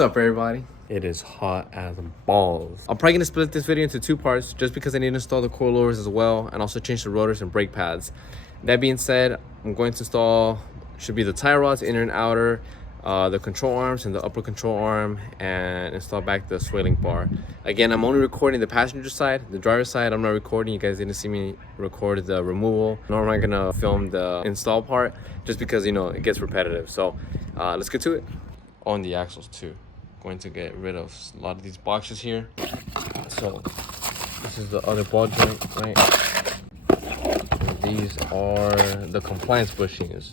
up, everybody? It is hot as balls. I'm probably gonna split this video into two parts just because I need to install the coilovers as well and also change the rotors and brake pads. That being said, I'm going to install, should be the tie rods, inner and outer, the control arms and the upper control arm, and install back the sway link bar. Again, I'm only recording the passenger side. The driver's side, I'm not recording. You guys didn't see me record the removal, nor am I gonna film the install part just because, you know, it gets repetitive. So let's get to it. On the axles too. Going to get rid of a lot of these boxes here. So this is the other ball joint, right? And these are the compliance bushings.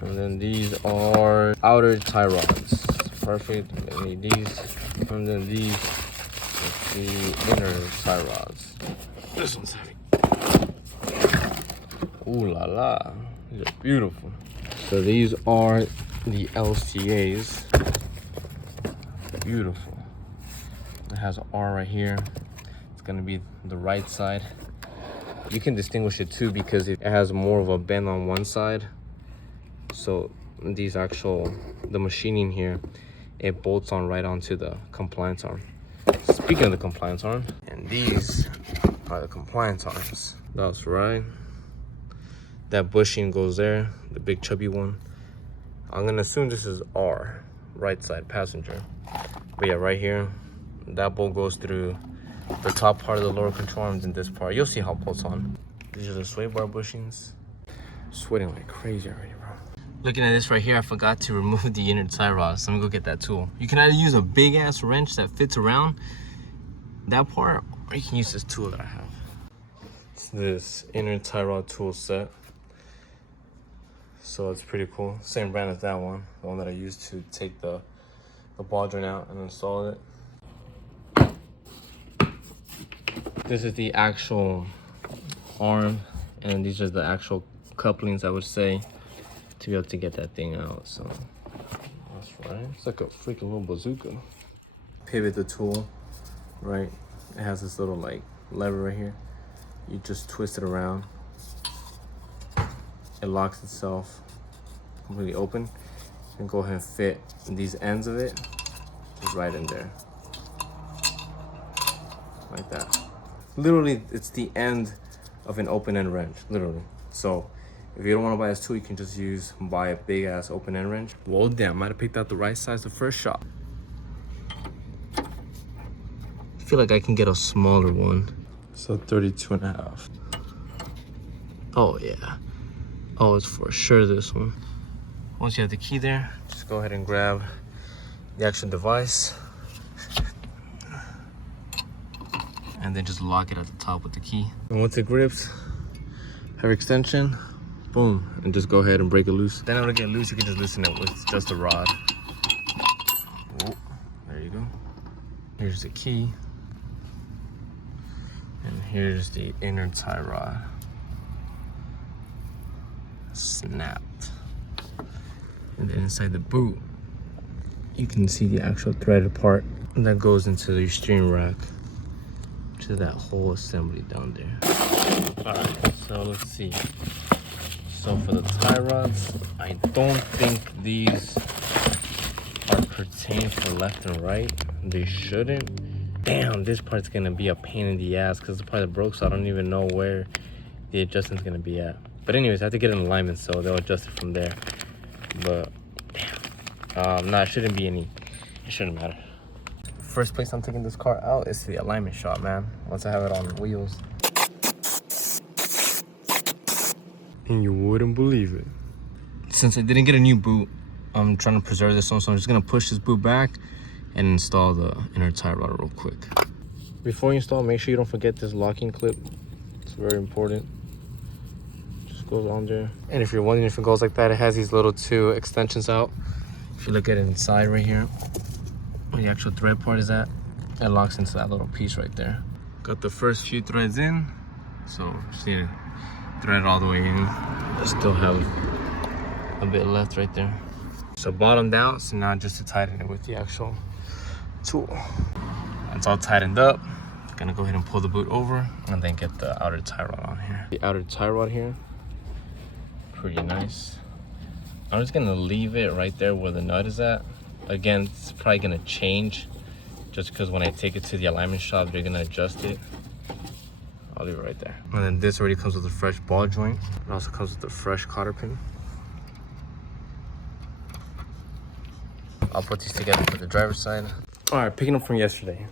And then these are outer tie rods. Perfect. I need these. And then these are the inner tie rods. This one's heavy. Ooh la la. These are beautiful. So these are the LCAs. Beautiful. It has an R right here. It's gonna be the right side. You can distinguish it too because it has more of a bend on one side. So these the machining here, it bolts on right onto the compliance arm. Speaking of the compliance arm, and these are the compliance arms. That's right. That bushing goes there, the big chubby one. I'm gonna assume this is R, right side passenger. But yeah, right here, that bolt goes through the top part of the lower control arms in this part. You'll see how it bolts on. These are the sway bar bushings. Sweating like crazy already, bro. Looking at this right here, I forgot to remove the inner tie rods. So I'm gonna go get that tool. You can either use a big ass wrench that fits around that part, or you can use this tool that I have. It's this inner tie rod tool set. So it's pretty cool. Same brand as that one, the one that I used to take the ball joint out and install it. This is the actual arm, and these are the actual couplings, I would say, to be able to get that thing out. So that's right. It's like a freaking little bazooka. Pivot the tool, right? It has this little like lever right here. You just twist it around. It locks itself completely open, and go ahead and fit these ends of it just right in there, like that. Literally, it's the end of an open end wrench, literally. So if you don't want to buy this tool, you can just buy a big ass open end wrench. Well, damn, might have picked out the right size the first shot. I feel like I can get a smaller one. So 32.5. Oh yeah. Oh, it's for sure this one. Once you have the key there, just go ahead and grab the actual device. And then just lock it at the top with the key. And once it grips, have extension, boom, and just go ahead and break it loose. Then when it get loose, you can just loosen it with just a rod. Oh, there you go. Here's the key. And here's the inner tie rod. Snapped. And then inside the boot, you can see the actual threaded part that goes into your steering rack, which is that whole assembly down there. Alright, so let's see. So for the tie rods, I don't think these are pertained for left and right. They shouldn't. Damn, this part's gonna be a pain in the ass because the part that broke, so I don't even know where the adjustment's gonna be at. But anyways, I have to get in alignment, so they'll adjust it from there. But damn, it shouldn't be any. It shouldn't matter. First place I'm taking this car out is the alignment shop, man. Once I have it on wheels. And you wouldn't believe it. Since I didn't get a new boot, I'm trying to preserve this one, so I'm just gonna push this boot back and install the inner tie rod real quick. Before you install, make sure you don't forget this locking clip. It's very important. Goes on there. And if you're wondering if it goes like that, it has these little two extensions out. If you look at it inside right here, where the actual thread part is at, it locks into that little piece right there. Got the first few threads in, so just need to thread it all the way in. I still have a bit left right there. So bottomed out, so now just to tighten it with the actual tool. It's all tightened up. Gonna go ahead and pull the boot over and then get the outer tie rod on here. The outer tie rod here, pretty nice. I'm just gonna leave it right there where the nut is at Again, it's probably gonna change just because when I take it to the alignment shop, they're gonna adjust it. I'll leave it right there. And then this already comes with a fresh ball joint. It also comes with a fresh cotter pin. I'll put these together for the driver's side. All right, picking up from yesterday.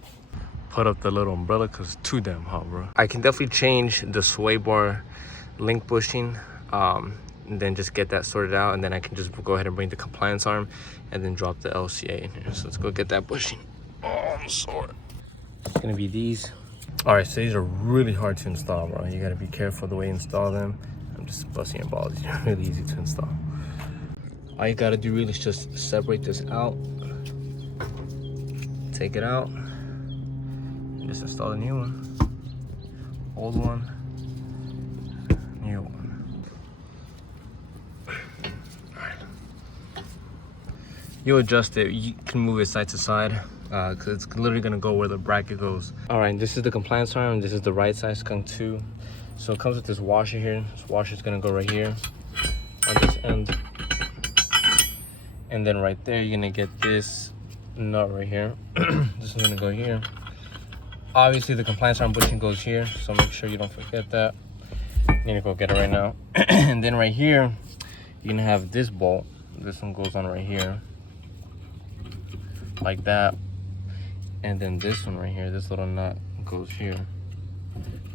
Put up the little umbrella because it's too damn hot, bro. I can definitely change the sway bar link bushing, and then just get that sorted out, and then I can just go ahead and bring the compliance arm and then drop the LCA in here. So let's go get that bushing. Oh, I'm sore. It's gonna be these. All right, so these are really hard to install, bro. You gotta be careful the way you install them. I'm just busting your balls. These are really easy to install. All you gotta do really is just separate this out, take it out, and just install a new one. Old one, new one. All right. You adjust it. You can move it side to side because it's literally gonna go where the bracket goes. All right, this is the compliance arm. This is the right side skunk 2. So it comes with this washer here. This washer is gonna go right here on this end. And then right there, you're gonna get this nut right here. This is gonna go here. Obviously, the compliance arm bushing goes here, so make sure you don't forget that. You need to go get it right now. And then right here, you're gonna have this bolt. This one goes on right here, like that. And then this one right here, this little nut goes here.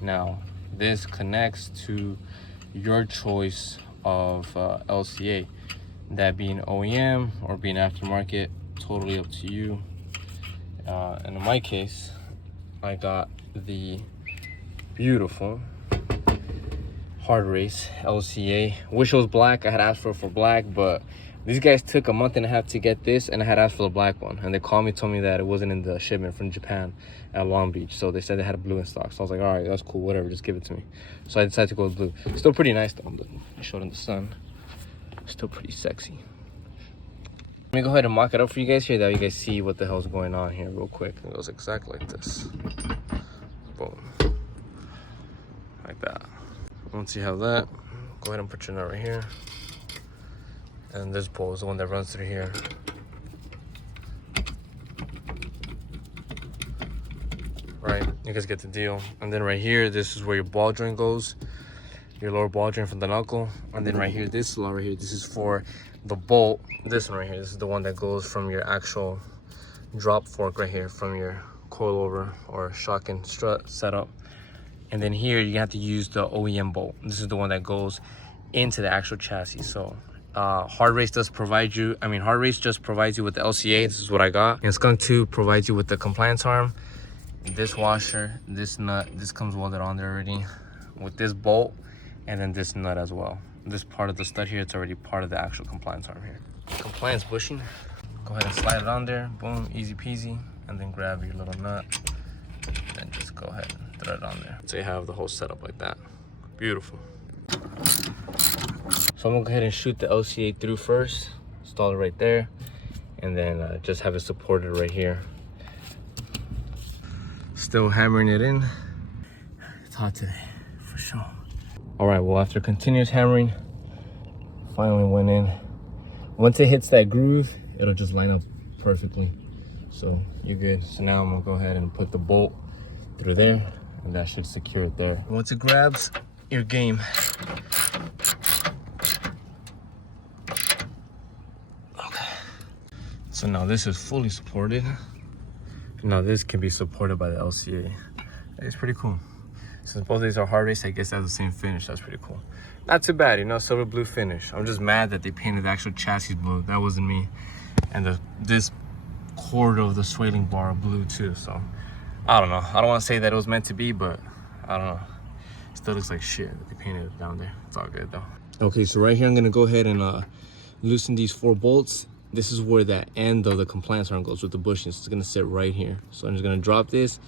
Now, this connects to your choice of LCA. That being OEM or being aftermarket, totally up to you. And in my case, I got the beautiful Hard Race LCA. Wish it was black. I had asked for black, but these guys took a month and a half to get this, and I had asked for the black one. And they called me, told me that it wasn't in the shipment from Japan at Long Beach. So they said they had a blue in stock. So I was like, all right, that's cool, whatever, just give it to me. So I decided to go with blue. Still pretty nice though. I showed in the sun. Still pretty sexy. Let me go ahead and mock it up for you guys here, that you guys see what the hell's going on here real quick. It goes exactly like this. Boom. Like that. Once you have that, go ahead and put your nut right here. And this bolt is the one that runs through here. Right, you guys get the deal. And then right here, this is where your ball joint goes. Your lower ball joint from the knuckle. And then right here, this slot right here, this is for the bolt. This one right here, this is the one that goes from your actual drop fork right here, from your coilover or shock and strut setup. And then here, you have to use the OEM bolt. This is the one that goes into the actual chassis. So Hard Race does provide you, Hard Race just provides you with the LCA. This is what I got. And Skunk 2 provides you with the compliance arm, this washer, this nut. This comes welded on there already with this bolt. And then this nut as well. This part of the stud here, it's already part of the actual compliance arm here. Compliance bushing. Go ahead and slide it on there. Boom, easy peasy. And then grab your little nut. And just go ahead and thread it on there. So you have the whole setup like that. Beautiful. So I'm gonna go ahead and shoot the LCA through first. Install it right there. And then just have it supported right here. Still hammering it in. It's hot today, for sure. All right, well, after continuous hammering, finally went in. Once it hits that groove, it'll just line up perfectly. So you're good. So now I'm gonna go ahead and put the bolt through there, and that should secure it there. Once it grabs, your game. Okay. So now this is fully supported. Now this can be supported by the LCA. It's pretty cool. Since both of these are Hard Race, I guess they have the same finish. That's pretty cool. Not too bad, you know, silver blue finish. I'm just mad that they painted the actual chassis blue. That wasn't me. And this cord of the swaling bar blue too. So I don't know. I don't want to say that it was meant to be, but I don't know. It still looks like shit that they painted it down there. It's all good though. Okay, so right here I'm gonna go ahead and loosen these 4 bolts. This is where that end of the compliance arm goes with the bushings. It's gonna sit right here. So I'm just gonna drop this,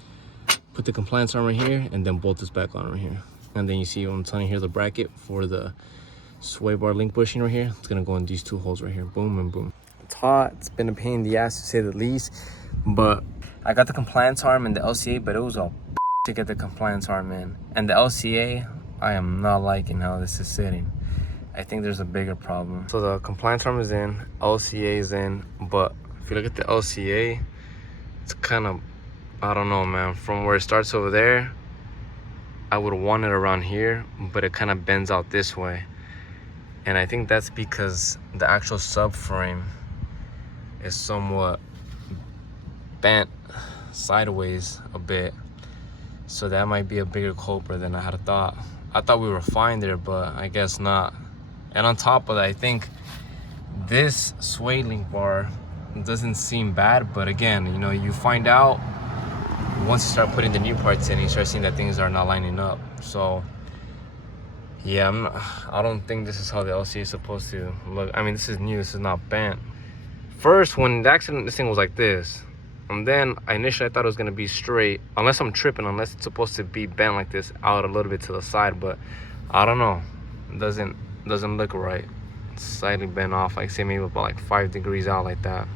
put the compliance arm right here, and then bolt this back on right here. And then you see what I'm telling you here, the bracket for the sway bar link bushing right here. It's gonna go in these 2 holes right here. Boom and boom. It's hot. It's been a pain in the ass to say the least. But I got the compliance arm and the LCA, but it was a to get the compliance arm in. And the LCA, I am not liking how this is sitting. I think there's a bigger problem. So the compliance arm is in, LCA is in, but if you look at the LCA, it's kind of, I don't know, man. From where it starts over there, I would want it around here, but it kind of bends out this way. And I think that's because the actual subframe is somewhat bent sideways a bit. So that might be a bigger culprit than I had thought. I thought we were fine there, but I guess not. And on top of that, I think this sway link bar doesn't seem bad, but again, you know, you find out once you start putting the new parts in, you start seeing that things are not lining up. So yeah, I don't think this is how the LCA is supposed to look. I mean, this is new, this is not bent. First, when the accident, this thing was like this. And then initially I thought it was gonna be straight, unless I'm tripping, unless it's supposed to be bent like this out a little bit to the side, but I don't know. It doesn't look right. It's slightly bent off, like say maybe about like 5 degrees out like that.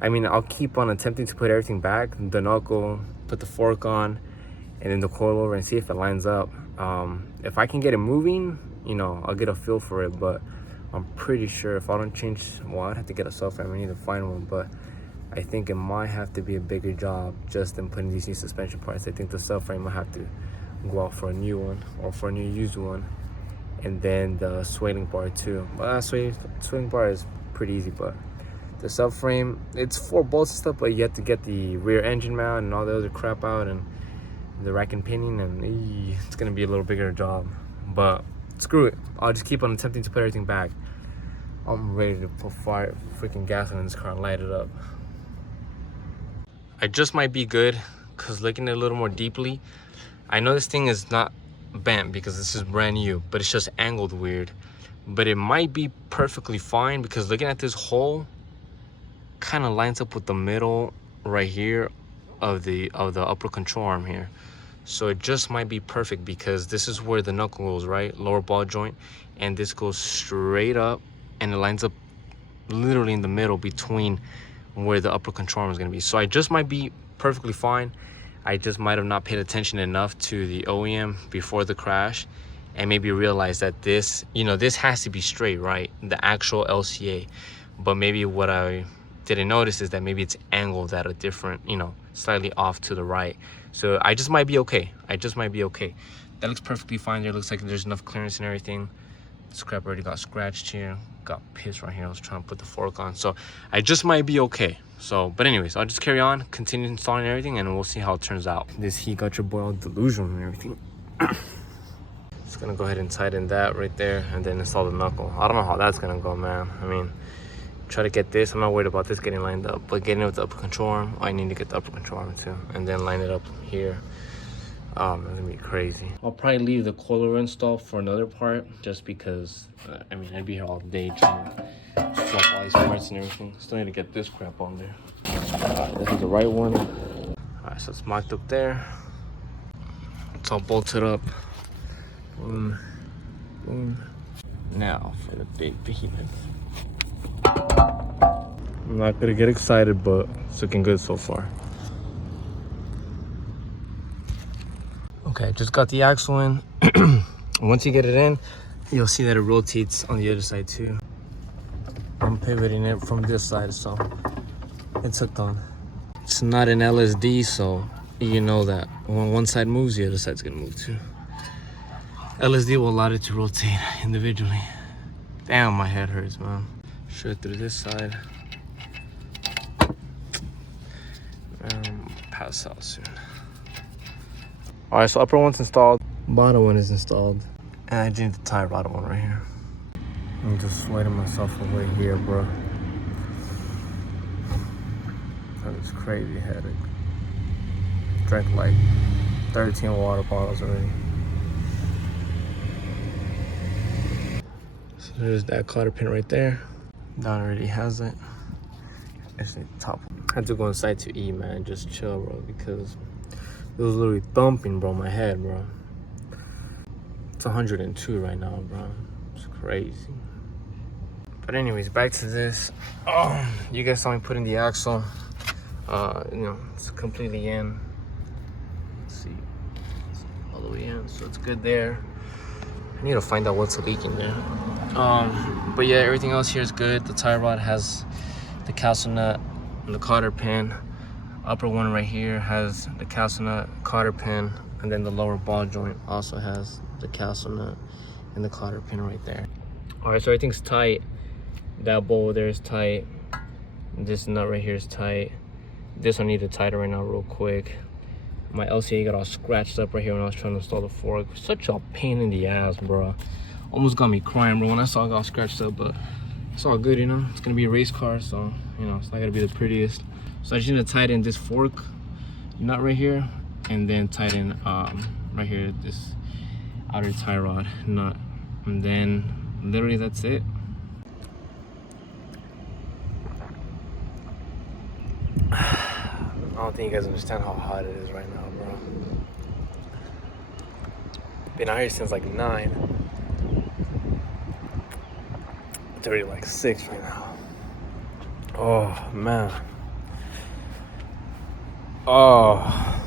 I mean, I'll keep on attempting to put everything back, the knuckle, put the fork on, and then the coil over and see if it lines up. If I can get it moving, you know, I'll get a feel for it, but I'm pretty sure if I don't change, well, I'd have to get a subframe, I need to find one, but I think it might have to be a bigger job just than putting these new suspension parts. I think the subframe might have to go out for a new one or for a new used one, and then the swaying bar too. Well, swaying bar is pretty easy, but the subframe, it's 4 bolts and stuff, but you have to get the rear engine mount and all the other crap out, and the rack and pinion, and it's gonna be a little bigger job. But screw it, I'll just keep on attempting to put everything back. I'm ready to put freaking gasoline in this car and light it up. I just might be good, because looking at it a little more deeply, I know this thing is not bent because this is brand new, but it's just angled weird. But it might be perfectly fine, because looking at this hole kind of lines up with the middle right here of the upper control arm here. So it just might be perfect, because this is where the knuckle goes, right? Lower ball joint, and this goes straight up, and it lines up literally in the middle between where the upper control arm is going to be. So I just might be perfectly fine. I just might have not paid attention enough to the OEM before the crash, and maybe realize that this, you know, this has to be straight, right? The actual LCA. But maybe what I didn't notice is that maybe it's angled at a different, you know, slightly off to the right. So I just might be okay. I just might be okay. That looks perfectly fine there. Looks like there's enough clearance and everything. The scrap already got scratched here. Got pissed right here. I was trying to put the fork on. So I just might be okay. So, but anyways, I'll just carry on, continue installing everything, and we'll see how it turns out. This heat got your boy all delusional and everything. Just gonna go ahead and tighten that right there, and then install the knuckle. I don't know how that's gonna go, man. I mean, try to get this. I'm not worried about this getting lined up, but getting it with the upper control arm, I need to get the upper control arm too, and then line it up here. Man, it's gonna be crazy. I'll probably leave the coilover install for another part, just because I mean, I'd be here all day trying to swap all these parts and everything. Still need to get this crap on there. This is the right one. Alright, so it's mocked up there. It's all bolted up. Boom, boom. Now for the big behemoth. I'm not gonna get excited, but it's looking good so far. Okay, just got the axle in. Once you get it in, you'll see that it rotates on the other side too. I'm pivoting it from this side, so it's hooked on. It's not an LSD, so you know that when one side moves, the other side's gonna move too. LSD will allow it to rotate individually. Damn, my head hurts, man. Straight through this side. Pass out soon. Alright, so upper one's installed, bottom one is installed, and I just need the tie rod one right here. I'm just sweating myself away here, bro. That is crazy headache. Drank like 13 water bottles already. So there's that cotter pin right there. Don already has it. It's the top. I had to go inside to eat, man. Just chill, bro, because it was literally thumping, bro, my head, bro. It's 102 right now, bro. It's crazy. But anyways, back to this. Oh, you guys saw me put in the axle. You know, it's completely in. Let's see. It's all the way in, so it's good there. I need to find out what's leaking there. But yeah, everything else here is good. The tie rod has the castle nut and the cotter pin. Upper one right here has the castle nut, cotter pin, and then the lower ball joint also has the castle nut and the cotter pin right there. All right, so everything's tight. That bowl there is tight. This nut right here is tight. This one needs to tighten right now real quick. My LCA got all scratched up right here when I was trying to install the fork. Such a pain in the ass, bro. Almost got me crying, bro, when I saw it got all scratched up, but it's all good, you know. It's gonna be a race car, so, you know, it's not gonna be the prettiest. So I just need to tighten this fork nut right here, and then tighten right here this outer tie rod nut, and then literally that's it. I don't think you guys understand how hot it is right now, bro. Been out here since like 9. It's already like 6 right now. Oh man. Oh.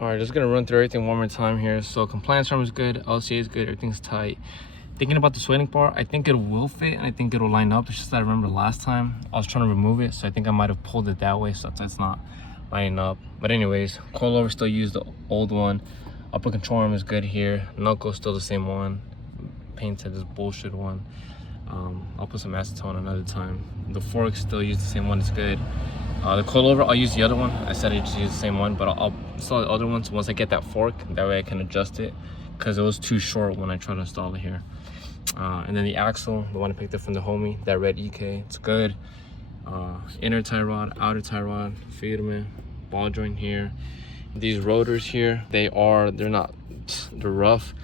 Alright, just gonna run through everything one more time here. So compliance arm is good, LCA is good, everything's tight. Thinking about the sweating bar, I think it will fit and I think it'll line up. It's just that I remember last time I was trying to remove it, so I think I might have pulled it that way, so that's not lining up. But anyways, coilover still use the old one. Upper control arm is good here. Knuckle still the same one. Painted this bullshit one. I'll put some acetone another time. The fork still use the same one, it's good. The coilover, I'll use the other one. I said I just use the same one, but I'll install the other ones once I get that fork. That way I can adjust it, because it was too short when I tried to install it here. And then the axle, the one I picked up from the homie, that red EK, it's good. Inner tie rod, outer tie rod, firme, ball joint here. These rotors here, they're rough.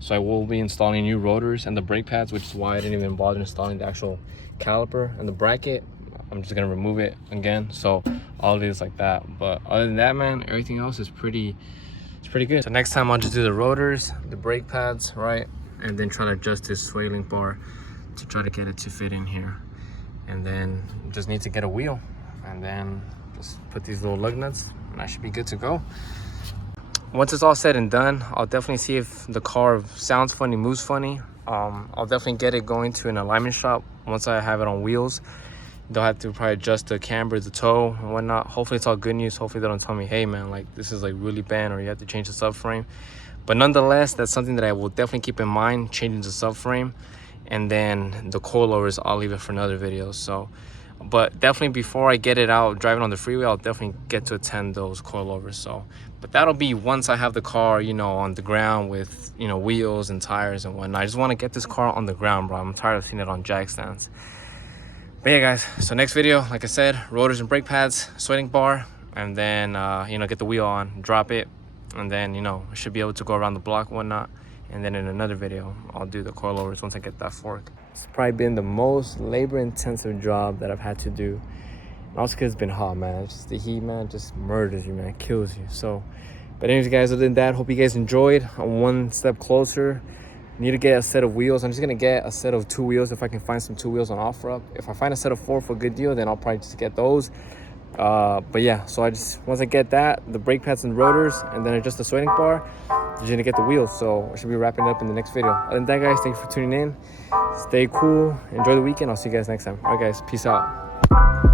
So I will be installing new rotors and the brake pads, which is why I didn't even bother installing the actual caliper and the bracket. I'm just gonna remove it again. So all it is like that. But other than that, man, everything else is pretty good. So next time I'll just do the rotors, the brake pads, right? And then try to adjust this swaling bar to try to get it to fit in here. And then just need to get a wheel and then just put these little lug nuts and I should be good to go. Once it's all said and done, I'll definitely see if the car sounds funny, moves funny. I'll definitely get it going to an alignment shop once I have it on wheels. They'll have to probably adjust the camber, the toe and whatnot. Hopefully it's all good news. Hopefully they don't tell me, hey man, like this is like really bad or you have to change the subframe. But nonetheless, that's something that I will definitely keep in mind, changing the subframe. And then the coilovers, I'll leave it for another video. So, but definitely before I get it out driving on the freeway, I'll definitely get to attend those coilovers. So, but that'll be once I have the car, you know, on the ground with, you know, wheels and tires and whatnot. I just want to get this car on the ground, bro. I'm tired of seeing it on jack stands. But yeah, guys, so next video, like I said, rotors and brake pads, sweating bar, and then, you know, get the wheel on, drop it, and then, you know, I should be able to go around the block and whatnot. And then in another video, I'll do the coilovers once I get that fork. It's probably been the most labor-intensive job that I've had to do. And also because it's been hot, man. It's just the heat, man, just murders you, man. It kills you. So, but anyways, guys, other than that, hope you guys enjoyed. I'm one step closer. Need to get a set of wheels. I'm just gonna get a set of 2 wheels if I can find some 2 wheels on OfferUp. If I find a set of 4 for a good deal, then I'll probably just get those. But yeah, so once I get that, the brake pads and rotors, and then adjust the sweating bar, you're gonna get the wheels. So I should be wrapping it up in the next video. Other than that, guys, thank you for tuning in. Stay cool, enjoy the weekend. I'll see you guys next time. All right, guys, peace out.